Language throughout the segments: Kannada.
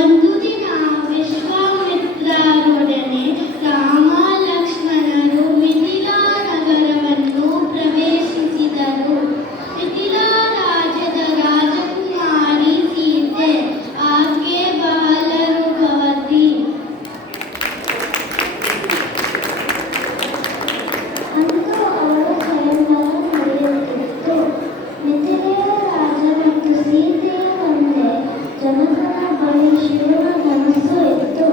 ಒಂದು ದಿನ ವಿಶ್ವಾಮಿತ್ರರೊಡನೆ ರಾಮ ಲಕ್ಷ್ಮಣರು ಮಿಥಿಲಾ ನಗರವನ್ನು ಪ್ರವೇಶಿಸಿದರು. ಮಿಥಿಲಾ ರಾಜ್ಯದ ರಾಜಕುಮಾರಿ ಸೀತೆ, ಆಕೆ ಬಹಳ ರೂಪವತಿ. ಅಂತೂ ಅವರ ಸ್ವಯಂವರ ನಡೆಯುತ್ತಿತ್ತು. ಮಿಥಿಲೆಯ ರಾಜ ಮತ್ತು ಸೀತೆಯ ತಂದೆ ಜನಕನ ಬಳಿ ಶಿವನ ಧನಸ್ಸು ಇತ್ತು.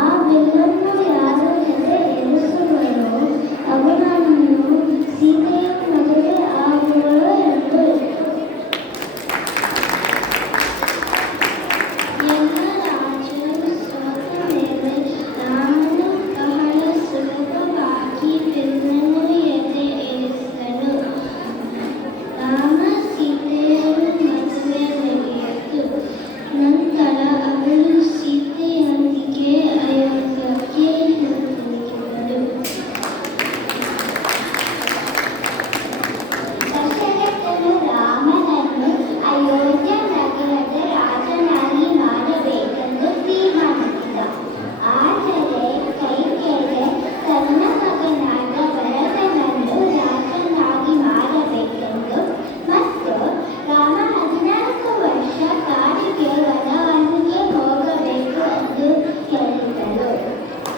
ಆ ಬಿಲ್ಲನ್ನು ಯಾರ ಎದೆ ಇರಿಸುವರೋ ಅವನನ್ನು ಸೀತೆಯ ಮದುವೆ ಆಗುವಳು ಎಂದು ಇತ್ತು. ಎಲ್ಲ ರಾಜರು ಸೋತ ಮೇಲೆ ರಾಮನು ಬಹಳ ಸುಲಭವಾಗಿ ಬಿಲ್ಲನ್ನು ಎದೆ ಇರಿಸಲು ರಾಮ ಸೀತೆಯರು ಮದುವೆ ನಡೆಯಿತು. ನಂತರ ಅವಳು ಸೀತೆಯೊಂದಿಗೆ ಅಯೋಧ್ಯಕ್ಕೆ ಹಿಂತಿರುಗಿದಳು. ದಶರಥನು ರಾಮನನ್ನು ಅಯೋಧ್ಯ ನಗರದ ರಾಜನಾಗಿ ಮಾಡಬೇಕೆಂದು ತೀರ್ಮಾನಿಸಿದ. ಆದರೆ ಕೈಕೆಯು ತನ್ನ ಮಗನಾದ ಭರತನನ್ನು ರಾಜನಾಗಿ ಮಾಡಬೇಕೆಂದು ಮತ್ತು ರಾಮ 14 ವರ್ಷ ಕಾಡಿಗೆ ವನವಾಸಕ್ಕೆ ಹೋಗಬೇಕು ಎಂದು ಹೇಳಿದರು.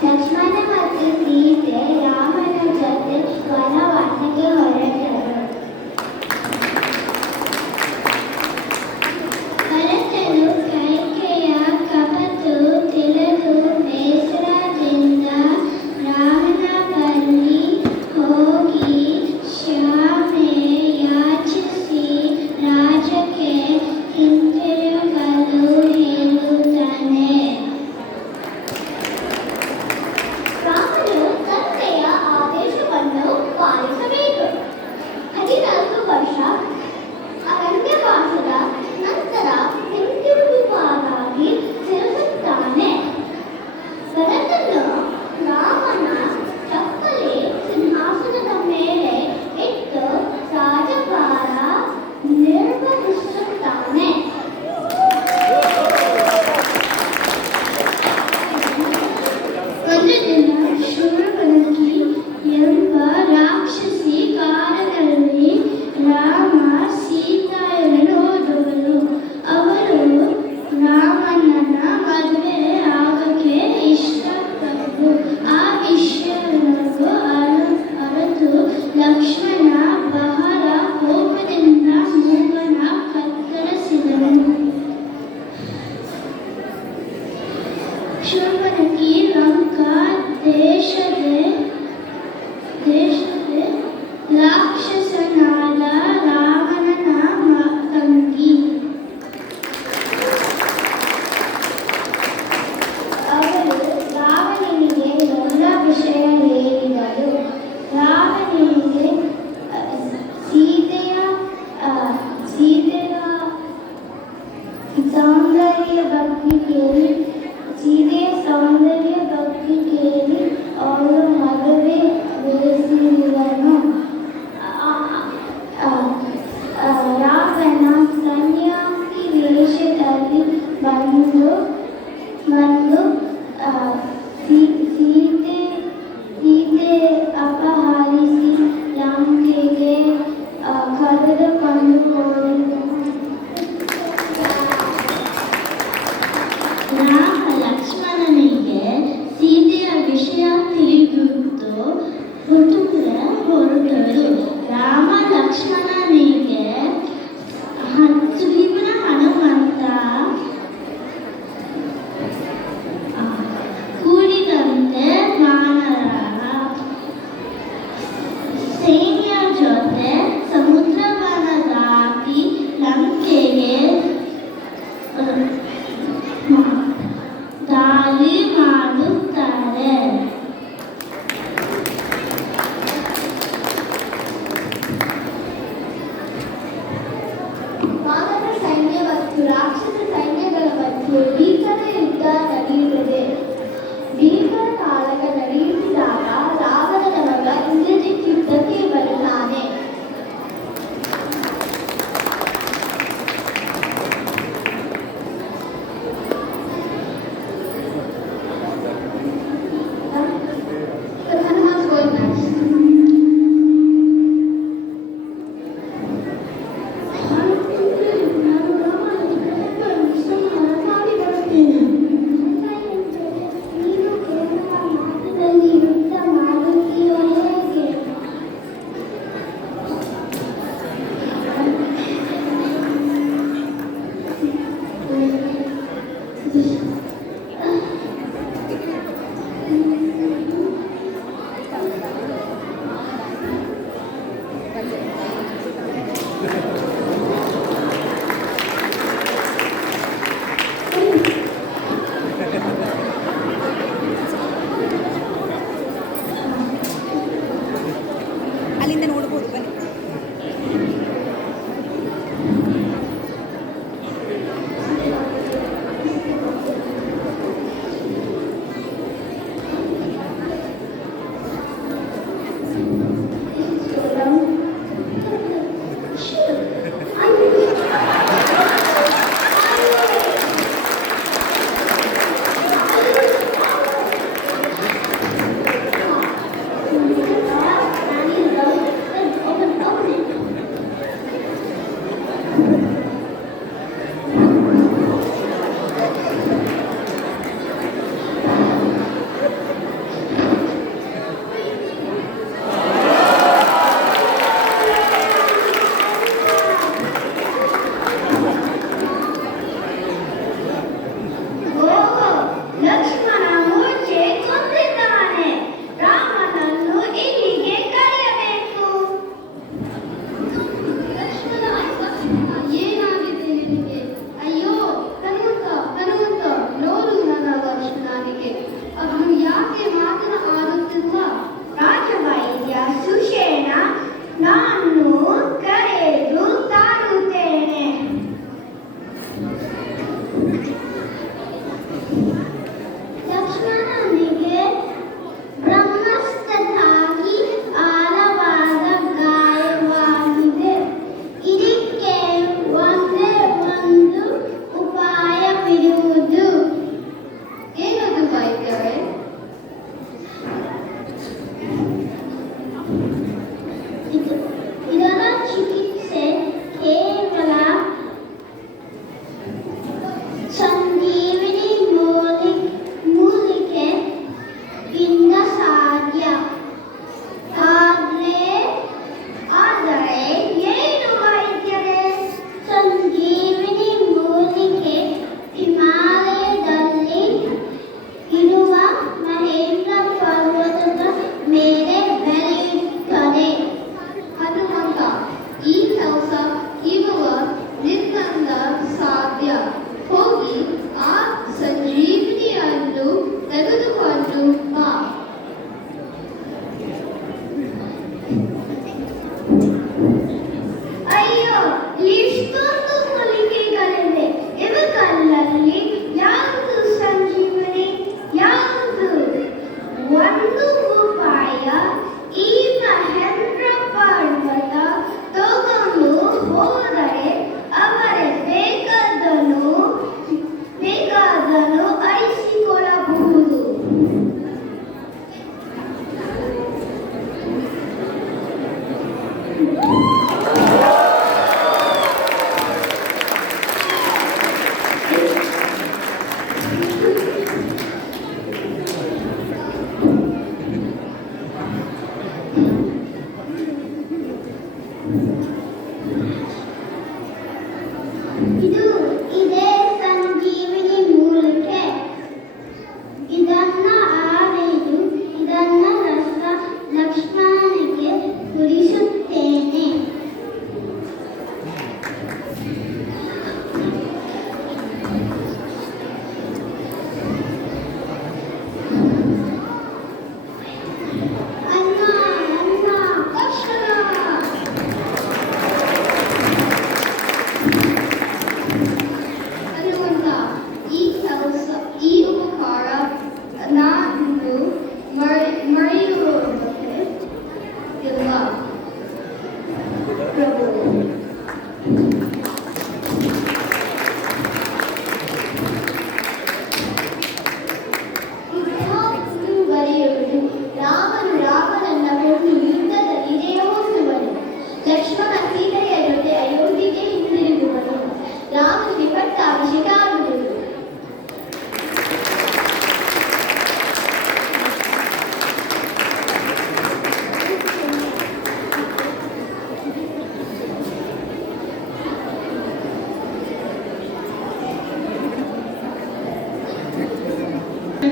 ಲಕ್ಷ್ಮಣ ಮತ್ತು ಸೀತೆ ರಾಮನ ಜೊತೆ ವನವಾಸಕ್ಕೆ ಹೊರಟರು. ಭರತನು ಕೈಕೆಯ ಕಪಟು ತಿಳಿದು ಬೇಸರದಿಂದ ರಾಮನ ಬಳಿ ಹೋಗಿ ಕ್ಷಮೆ ಯಾಚಿಸಿ ರಾಜ್ಯಕ್ಕೆ ಹಿಂತಿರುಗಲು ಹೇಳುತ್ತಾನೆ. ರಾಮನು ತಂದೆಯ ಆದೇಶವನ್ನು ಪಾಲಿಸಬೇಕು. 14 ವರ್ಷ ಅರಣ್ಯವಾಸದ ನಂತರ ಹಿಂತಿರುಗುವುದಾಗಿ ತಿಳಿಸುತ್ತಾನೆ. ಭರತನು ರಾಮನ ಚಪ್ಪಲಿ ಸಿಂಹಾಸನದ ಮೇಲೆ ಇಟ್ಟು ರಾಜಭಾರ ನಿರ್ವಹಿಸುತ್ತಾನೆ. ಒಂದು ದಿನ ಶೂರ್ಪಣಖಿ ಎಂಬ ರಾಕ್ಷಸಿ ಕಾಡಿನಲ್ಲಿ ರಾಮ ಸೀತೆಯರನ್ನು ಹೋದವಳು. ಅವಳು ರಾಮನನ್ನ ಮದುವೆ ಆಗಕ್ಕೆ ಇಷ್ಟಪಟ್ಟರು. ಆ ವಿಷಯವನ್ನು ಅರಿತು ಲಕ್ಷ್ಮಣ ಬಹಳ ಕೋಪದಿಂದ ಮೂಗನ ಕತ್ತರಿಸಿದನು. ಶೂರ್ಪಣಖಿ ಲಂಕಾ ದೇಶದ ರಾಕ್ಷಸನಾದ ರಾವಣನ ತಂಗಿ. ಅವಳು ರಾವಣನಿಗೆ ಎಲ್ಲ ವಿಷಯ ಹೇಳಿದಳು. ರಾವಣನಿಗೆ ಸೀತೆಯ ಸೌಂದರ್ಯ ಬಗ್ಗೆ ಕೇಳಿ ಅವಳು ಮದುವೆ ಬಯಸಿದನು. ರಾವಣ ಸನ್ಯಾಸಿ ವೇಷದಲ್ಲಿ ಬಂದು ಸೀತೆ ಅಪಹರಿಸಿ ಲಂಕೆಗೆ ಕರೆದುಕೊಂಡು ಹೋದನು. ರಾಮ ಲಕ್ಷ್ಮಣನಿಗೆ ಸೀತೆಯ ವಿಷಯ ತಿಳಿದಿದ್ದು ಹೊರಟರು. ರಾಮ ಲಕ್ಷ್ಮಣನಿಗೆ ಸುಗ್ರೀವನ ಹನುಮಂತ ಕೂಡಿದಂತೆ ವಾನರ ಸೈನ್ಯ ಜೊತೆ ಸಮುದ್ರವನ ದಾಟಿ ಲಂಕೆಗೆ ದಾಳಿ ಮಾಡುತ್ತಾರೆ. ವಾನರ ಸೈನ್ಯ ಮತ್ತು ರಾಕ್ಷಸ ಸೈನ್ಯಗಳ ಮಧ್ಯೆ ಭೀಕರ ಯುದ್ಧ ನಡೆಯುತ್ತದೆ. ಭೀಕರ ಕಾಳಗ ನಡೆಯುತ್ತಿದ್ದಾಗ ರಾವಣನ ಮಗ ಇಂದ್ರಜಿತ್ ಯುದ್ಧಕ್ಕೆ ಬರುತ್ತಾನೆ. ಅಲ್ಲಿಂದ ನೋಡ್ಬೋದು ಬನ್ನಿ.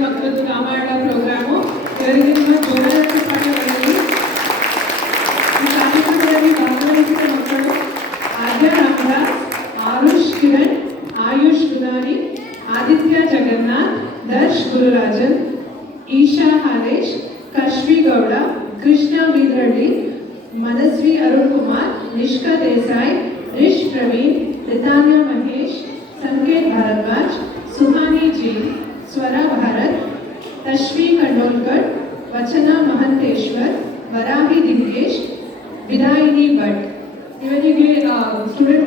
ವಕ್ತೃತ್ವ ರಾಮಾಯಣ ಪ್ರೋಗ್ರಾಮು ಇವರಿಗೆ ನಿಮ್ಮ ಜೋರಾದ ಚಪ್ಪಾಳೆಗಳಲ್ಲಿ ಈ ಕಾರ್ಯಕ್ರಮದಲ್ಲಿ ಭಾಗವಹಿಸಿದ ಮಕ್ಕಳು ಆದ್ಯ ರಾಮದಾಸ್, ಆರುಷ್ ಕಿರಣ್, ಆಯುಷ್ ಗುದಾನಿ, ಆದಿತ್ಯ ಜಗನ್ನಾಥ್, ದರ್ಶ್ ಗುರುರಾಜನ್, ಈಶಾ ಹಾಲೇಶ್, ಕಶ್ವಿ ಗೌಡ, ಕೃಷ್ಣ ಬೀದ್ರಳ್ಳಿ, ಮನಸ್ವಿ ಅರುಣ್ ಕುಮಾರ್, ನಿಷ್ಕಾ ದೇಸಾಯಿ, ರಿಷ್ ಪ್ರವೀಣ್, ರಿತಾನ್ಯ ಮಹೇಶ್, ಸಂಕೇತ್ ಭಾರದ್ವಾಜ್, ಸುಹಾನಿ ಜಿ, ಸ್ವರ ಭಾರತ್, ತಶ್ವಿ ಖಂಡೋಲ್ಕರ್, ವಚನ ಮಹಂತೇಶ್ವರ್, ವರಾಹಿ ದಿವ್ಯೇಶ್, ವಿದಾಯಿನಿ ಭಟ್ ಇವರಿಗೆ ಸ್ಟೂಡೆಂಟ್